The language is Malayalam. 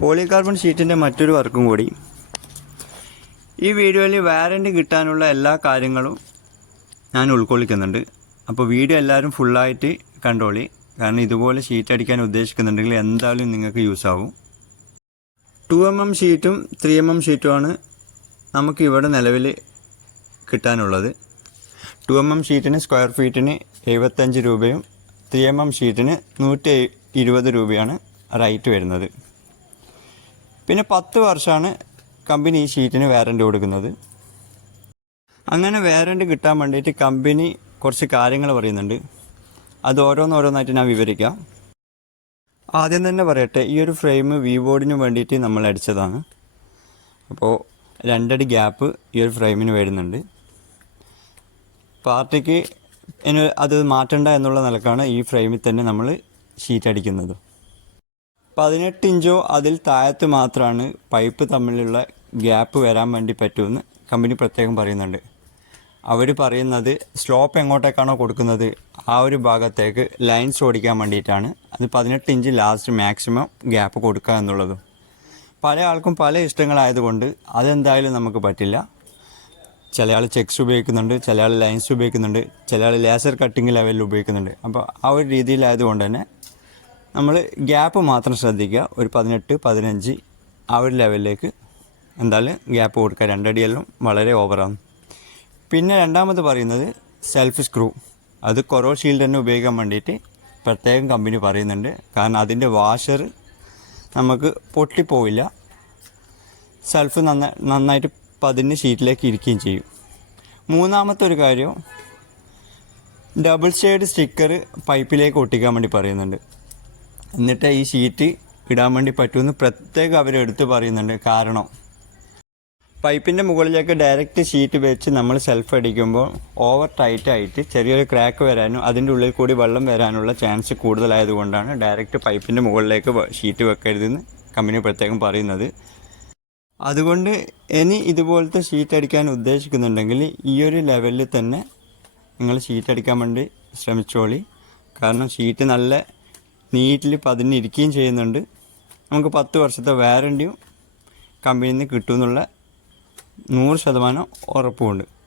പോളികാർബൺ ഷീറ്റിന്റെ മറ്റൊരു വർക്കും കൂടി. ഈ വീഡിയോയിൽ വാറന്റി കിട്ടാനുള്ള എല്ലാ കാര്യങ്ങളും ഞാൻ ഉൾക്കൊള്ളിക്കുന്നുണ്ട്. അപ്പോൾ വീഡിയോ എല്ലാവരും ഫുള്ളായിട്ട് കണ്ടോളി. കാരണം ഇതുപോലെ ഷീറ്റ് അടിക്കാൻ ഉദ്ദേശിക്കുന്നുണ്ടെങ്കിൽ എന്തായാലും നിങ്ങൾക്ക് യൂസ് ആവും. ടു എം എം ഷീറ്റും ത്രീ എം എം ഷീറ്റുമാണ് നമുക്ക് ഇവിടെ നിലവിൽ കിട്ടാനുള്ളത്. ടു എം എം ഷീറ്റിന് സ്ക്വയർ ഫീറ്റിന് എഴുപത്തഞ്ച് രൂപയും ത്രീ എം എം ഷീറ്റിന് നൂറ്റി ഇരുപത് രൂപയാണ് റൈറ്റ് വരുന്നത്. പിന്നെ പത്ത് വർഷമാണ് കമ്പനി ഈ ഷീറ്റിന് വാരന്റ് കൊടുക്കുന്നത്. അങ്ങനെ വാരന്റ് കിട്ടാൻ വേണ്ടിയിട്ട് കമ്പനി കുറച്ച് കാര്യങ്ങൾ പറയുന്നുണ്ട്. അത് ഓരോന്നോരോന്നായിട്ട് ഞാൻ വിവരിക്കാം. ആദ്യം തന്നെ പറയട്ടെ ഈ ഒരു ഫ്രെയിം വി ബോർഡിന് വേണ്ടിയിട്ട് നമ്മൾ അടിച്ചതാണ്. അപ്പോൾ രണ്ടടി ഗ്യാപ്പ് ഈ ഒരു ഫ്രെയിമിന് വരുന്നുണ്ട്. പാർട്ടിക്ക് അത് മാറ്റണ്ട എന്നുള്ള നിലക്കാണ് ഈ ഫ്രെയിമിൽ തന്നെ നമ്മൾ ഷീറ്റ് അടിക്കുന്നത്. പതിനെട്ട് ഇഞ്ചോ അതിൽ താഴത്ത് മാത്രമാണ് പൈപ്പ് തമ്മിലുള്ള ഗ്യാപ്പ് വരാൻ വേണ്ടി പറ്റുമെന്ന് കമ്പനി പ്രത്യേകം പറയുന്നുണ്ട്. അവർ പറയുന്നത് സ്ലോപ്പ് എങ്ങോട്ടേക്കാണോ കൊടുക്കുന്നത് ആ ഒരു ഭാഗത്തേക്ക് ലൈൻസ് ഓടിക്കാൻ വേണ്ടിയിട്ടാണ്. അത് പതിനെട്ട് ഇഞ്ച് ലാസ്റ്റ് മാക്സിമം ഗ്യാപ്പ് കൊടുക്കുക എന്നുള്ളതും. പല ആൾക്കും പല ഇഷ്ടങ്ങളായതുകൊണ്ട് അതെന്തായാലും നമുക്ക് പറ്റില്ല. ചില ആൾ ചെക്സ് ഉപയോഗിക്കുന്നുണ്ട് ചില ആൾ ലൈൻസ് ഉപയോഗിക്കുന്നുണ്ട് ചില ആൾ ലേസർ കട്ടിങ് ലെവലിൽ ഉപയോഗിക്കുന്നുണ്ട്. അപ്പോൾ ആ ഒരു രീതിയിലായതുകൊണ്ട് തന്നെ നമ്മൾ ഗ്യാപ്പ് മാത്രം ശ്രദ്ധിക്കുക. ഒരു പതിനെട്ട് പതിനഞ്ച് ആ ഒരു ലെവലിലേക്ക് എന്തായാലും ഗ്യാപ്പ് കൊടുക്കുക. രണ്ടടിയെല്ലാം വളരെ ഓവറാണ് പിന്നെ രണ്ടാമത് പറയുന്നത് സെൽഫ് സ്ക്രൂ അത് കൊറോ ഷീൽഡ് തന്നെ ഉപയോഗിക്കാൻ വേണ്ടിയിട്ട് പ്രത്യേകം കമ്പനി പറയുന്നുണ്ട്. കാരണം അതിന്റെ വാഷർ നമുക്ക് പൊട്ടിപ്പോവില്ല. സെൽഫ് നന്ന നന്നായിട്ട് പതിന് ഷീറ്റിലേക്ക് ഇരിക്കുകയും ചെയ്യും. മൂന്നാമത്തെ ഒരു കാര്യം ഡബിൾ ഷെയ്ഡ് സ്റ്റിക്കർ പൈപ്പിലേക്ക് ഒട്ടിക്കാൻ വേണ്ടി പറയുന്നുണ്ട്. എന്നിട്ട് ഈ ഷീറ്റ് ഇടാൻ വേണ്ടി പറ്റുമെന്ന് പ്രത്യേകം അവർ എടുത്തു പറയുന്നുണ്ട്. കാരണം പൈപ്പിന്റെ മുകളിലേക്ക് ഡയറക്റ്റ് ഷീറ്റ് വെച്ച് നമ്മൾ സെൽഫ് അടിക്കുമ്പോൾ ഓവർ ടൈറ്റ് ആയിട്ട് ചെറിയൊരു ക്രാക്ക് വരാനും അതിന്റെ ഉള്ളിൽ കൂടി വെള്ളം വരാനുള്ള ചാൻസ് കൂടുതലായതുകൊണ്ടാണ് ഡയറക്റ്റ് പൈപ്പിന്റെ മുകളിലേക്ക് ഷീറ്റ് വെക്കരുതെന്ന് കമ്പനി പ്രത്യേകം പറയുന്നത്. അതുകൊണ്ട് ഇനി ഇതുപോലത്തെ ഷീറ്റ് അടിക്കാൻ ഉദ്ദേശിക്കുന്നുണ്ടെങ്കിൽ ഈ ഒരു ലെവലിൽ തന്നെ നിങ്ങൾ ഷീറ്റ് അടിക്കാൻ വേണ്ടി ശ്രമിച്ചോളി. കാരണം ഷീറ്റ് നല്ല നീറ്റിൽ പതിഞ്ഞിരിക്കുകയും ചെയ്യുന്നുണ്ട്. നമുക്ക് പത്ത് വർഷത്തെ വാറന്റിയും കമ്പനിയിൽ നിന്ന് കിട്ടുമെന്നുള്ള നൂറ് ശതമാനം ഉറപ്പുമുണ്ട്.